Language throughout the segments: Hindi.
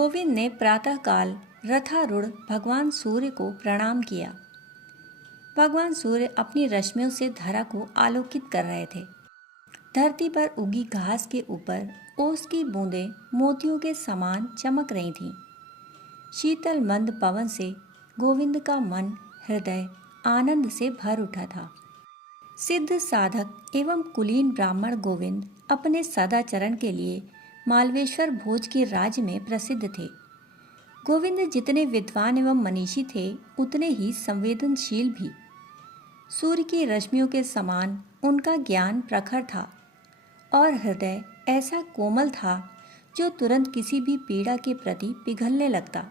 गोविंद ने प्रातःकाल रथारूढ़ भगवान सूर्य को प्रणाम किया। भगवान सूर्य अपनी रश्मियों से धरा को आलोकित कर रहे थे। धरती पर उगी घास के ऊपर ओस की बूंदें मोतियों के समान चमक रही थीं। शीतल मंद पवन से गोविंद का मन हृदय आनंद से भर उठा था। सिद्ध साधक एवं कुलीन ब्राह्मण गोविंद अपने सदाचरण के लिए मालवेश्वर भोज के राज्य में प्रसिद्ध थे। गोविंद जितने विद्वान एवं मनीषी थे उतने ही संवेदनशील भी। सूर्य की रश्मियों के समान उनका ज्ञान प्रखर था और हृदय ऐसा कोमल था जो तुरंत किसी भी पीड़ा के प्रति पिघलने लगता।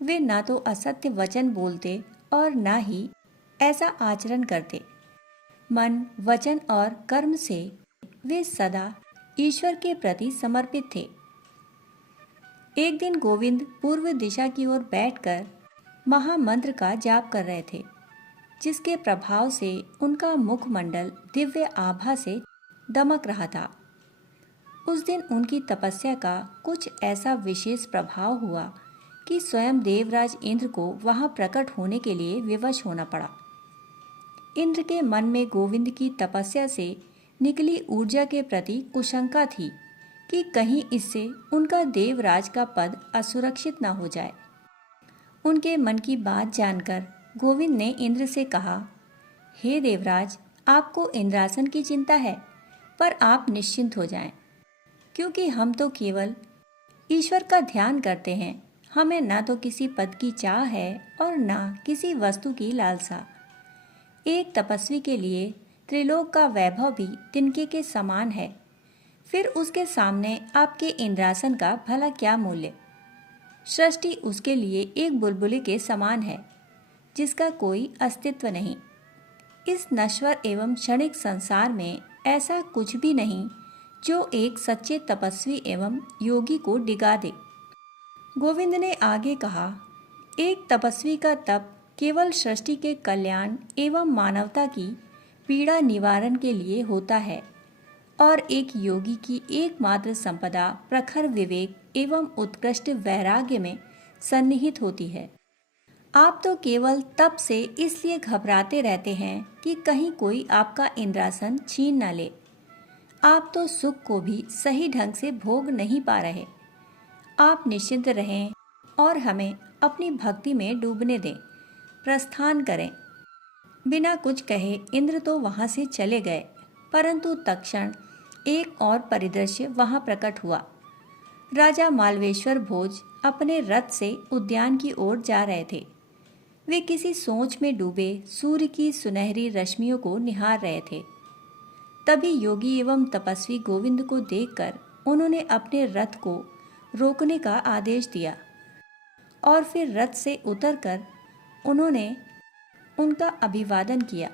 वे ना तो असत्य वचन बोलते और ना ही ऐसा आचरण करते। मन, वचन और कर्म से वे सदा ईश्वर के प्रति समर्पित थे। एक दिन गोविंद पूर्व दिशा की ओर बैठकर महामंत्र का जाप कर रहे थे, जिसके प्रभाव से उनका मुखमंडल दिव्य आभा से दमक रहा था। उस दिन उनकी तपस्या का कुछ ऐसा विशेष प्रभाव हुआ कि स्वयं देवराज इंद्र को वहां प्रकट होने के लिए विवश होना पड़ा। इंद्र के मन में गोविंद की तपस्या से निकली ऊर्जा के प्रति कुशंका थी कि कहीं इससे उनका देवराज का पद असुरक्षित न हो जाए। उनके मन की बात जानकर गोविंद ने इंद्र से कहा, हे देवराज, आपको इंद्रासन की चिंता है, पर आप निश्चिंत हो जाएं, क्योंकि हम तो केवल ईश्वर का ध्यान करते हैं। हमें ना तो किसी पद की चाह है और ना किसी वस्तु की लालसा। एक तपस्वी के लिए त्रिलोक का वैभव भी तिनके के समान है, फिर उसके सामने आपके इंद्रासन का भला क्या मूल्य। सृष्टि उसके लिए एक बुलबुले के समान है, जिसका कोई अस्तित्व नहीं। इस नश्वर एवं क्षणिक संसार में ऐसा कुछ भी नहीं जो एक सच्चे तपस्वी एवं योगी को डिगा दे। गोविंद ने आगे कहा, एक तपस्वी का तप केवल सृष्टि के कल्याण एवं मानवता की पीड़ा निवारण के लिए होता है और एक योगी की एकमात्र संपदा प्रखर विवेक एवं उत्कृष्ट वैराग्य में सन्निहित होती है। आप तो केवल तप से इसलिए घबराते रहते हैं कि कहीं कोई आपका इंद्रासन छीन न ले। आप तो सुख को भी सही ढंग से भोग नहीं पा रहे। आप निश्चिंत रहें और हमें अपनी भक्ति में डूबने दें। प्रस्थान करें। बिना कुछ कहे इंद्र तो वहां से चले गए, परंतु तत्क्षण एक और परिदृश्य वहां प्रकट हुआ। राजा मालवेश्वर भोज अपने रथ से उद्यान की ओर जा रहे थे। वे किसी सोच में डूबे सूर्य की सुनहरी रश्मियों को निहार रहे थे। तभी योगी एवं तपस्वी गोविंद को देखकर उन्होंने अपने रथ को रोकने का आदेश दिया और फिर रथ से उतरकर उन्होंने उनका अभिवादन किया।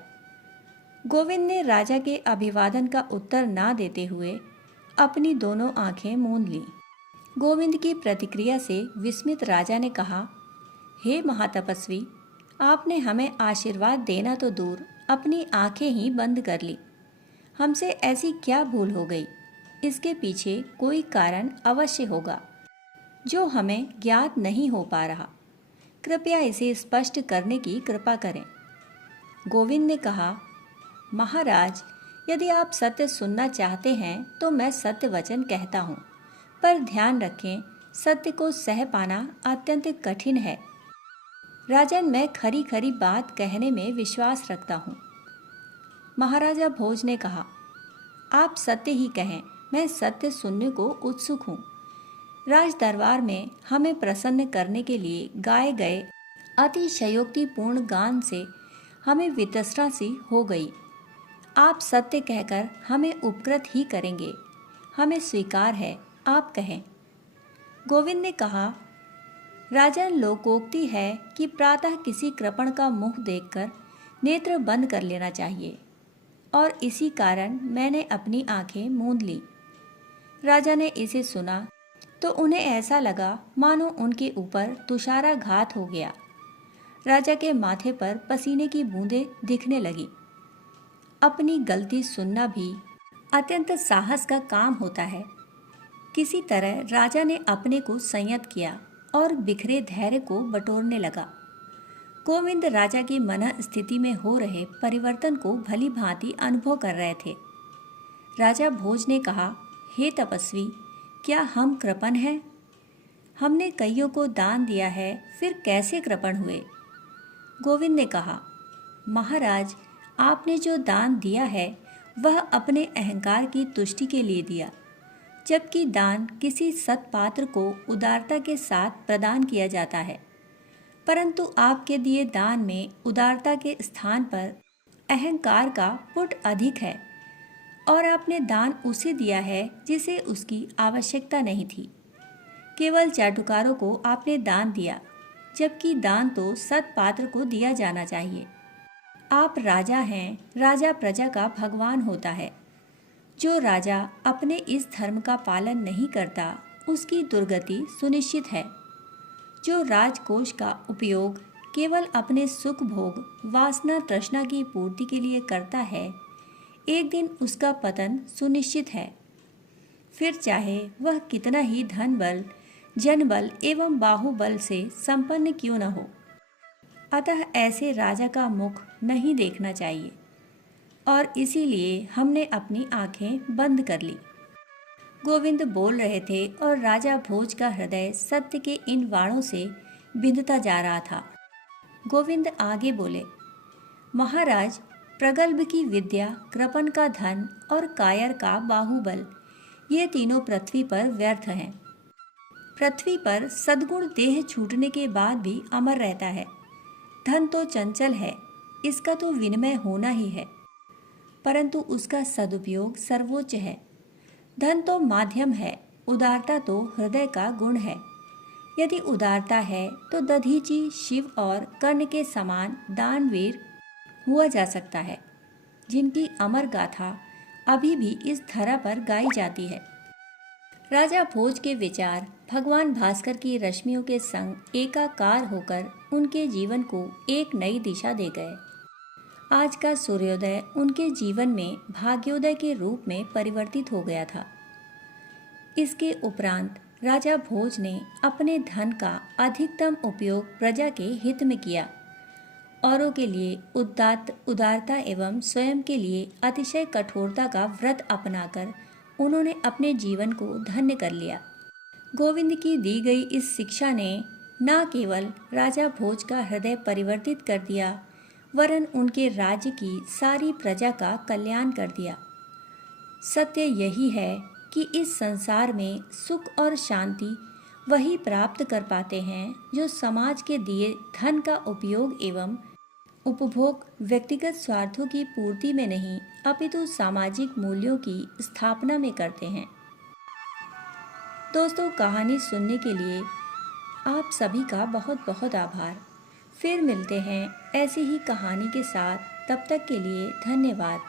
गोविंद ने राजा के अभिवादन का उत्तर ना देते हुए अपनी दोनों आंखें मूंद लीं। गोविंद की प्रतिक्रिया से विस्मित राजा ने कहा, हे महातपस्वी, आपने हमें आशीर्वाद देना तो दूर अपनी आंखें ही बंद कर ली। हमसे ऐसी क्या भूल हो गई? इसके पीछे कोई कारण अवश्य होगा जो हमें ज्ञात नहीं हो पा रहा। कृपया इसे स्पष्ट करने की कृपा करें। गोविंद ने कहा, महाराज, यदि आप सत्य सुनना चाहते हैं तो मैं सत्य वचन कहता हूँ, पर ध्यान रखें, सत्य को सह पाना अत्यंत कठिन है। राजन, मैं खरी खरी बात कहने में विश्वास रखता हूँ। महाराजा भोज ने कहा, आप सत्य ही कहें, मैं सत्य सुनने को उत्सुक हूँ। राज दरबार में हमें प्रसन्न करने के लिए गाए गए अतिशयोक्तिपूर्ण गान से हमें वितृष्णा सी हो गई। आप सत्य कहकर हमें उपकृत ही करेंगे। हमें स्वीकार है, आप कहें। गोविंद ने कहा, राजन, लोकोक्ति है कि प्रातः किसी कृपण का मुख देखकर नेत्र बंद कर लेना चाहिए, और इसी कारण मैंने अपनी आंखें मूंद ली। राजा ने इसे सुना तो उन्हें ऐसा लगा मानो उनके ऊपर तुषाराघात हो गया। राजा के माथे पर पसीने की बूंदें दिखने लगी। अपनी गलती सुनना भी अत्यंत साहस का काम होता है, किसी तरह राजा ने अपने को संयत किया और बिखरे धैर्य को बटोरने लगा। गोविंद राजा की मन स्थिति में हो रहे परिवर्तन को भली भांति अनुभव कर रहे थे। राजा भोज ने कहा, हे तपस्वी, क्या हम कृपण हैं? हमने कईयों को दान दिया है, फिर कैसे कृपण हुए? गोविंद ने कहा, महाराज, आपने जो दान दिया है वह अपने अहंकार की तुष्टि के लिए दिया, जबकि दान किसी सत्पात्र को उदारता के साथ प्रदान किया जाता है। परंतु आपके दिए दान में उदारता के स्थान पर अहंकार का पुट अधिक है, और आपने दान उसे दिया है जिसे उसकी आवश्यकता नहीं थी। केवल चाटुकारों को आपने दान दिया, जबकि दान तो सत्पात्र को दिया जाना चाहिए। आप राजा हैं, राजा प्रजा का भगवान होता है। जो राजा अपने इस धर्म का पालन नहीं करता, उसकी दुर्गति सुनिश्चित है। जो राजकोष का उपयोग केवल अपने सुख भोग, वासना तृष्णा की पूर्ति के लिए करता है, एक दिन उसका पतन सुनिश्चित है। फिर चाहे वह कितना ही धन बल, जनबल एवं बाहुबल से संपन्न क्यों न हो। अतः ऐसे राजा का मुख नहीं देखना चाहिए, और इसीलिए हमने अपनी आंखें बंद कर ली। गोविंद बोल रहे थे और राजा भोज का हृदय सत्य के इन वाणों से बिंधता जा रहा था। गोविंद आगे बोले, महाराज, प्रगल्भ की विद्या, कृपण का धन और कायर का बाहुबल, ये तीनों पृथ्वी पर व्यर्थ हैं। पृथ्वी पर सद्गुण देह छूटने के बाद भी अमर रहता है। धन तो चंचल है, इसका तो विनिमय होना ही है, परंतु उसका सदुपयोग सर्वोच्च है। धन तो माध्यम है, उदारता तो हृदय का गुण है। यदि उदारता है तो दधीचि, शिव और कर्ण के समान दानवीर हुआ जा सकता है, जिनकी अमर गाथा अभी भी इस धरा पर गाई जाती है। राजा भोज के विचार भगवान भास्कर की रश्मियों के संग एकाकार होकर उनके जीवन को एक नई दिशा दे गए। आज का सूर्योदय उनके जीवन में भाग्योदय के रूप में परिवर्तित हो गया था। इसके उपरांत राजा भोज ने अपने धन का अधिकतम उपयोग प्रजा के हित में किया। औरों के लिए उदारता एवं स्वयं के लिए अतिशय कठोरता का व्रत अपनाकर उन्होंने अपने जीवन को धन्य कर लिया। गोविंद की दी गई इस शिक्षा ने न केवल राजा भोज का हृदय परिवर्तित कर दिया, वरन उनके राज्य की सारी प्रजा का कल्याण कर दिया। सत्य यही है कि इस संसार में सुख और शांति वही प्राप्त कर पाते हैं जो समाज के दिए धन का उपयोग एवं उपभोग व्यक्तिगत स्वार्थों की पूर्ति में नहीं, अपितु सामाजिक मूल्यों की स्थापना में करते हैं। दोस्तों, कहानी सुनने के लिए आप सभी का बहुत बहुत आभार। फिर मिलते हैं ऐसी ही कहानी के साथ। तब तक के लिए धन्यवाद।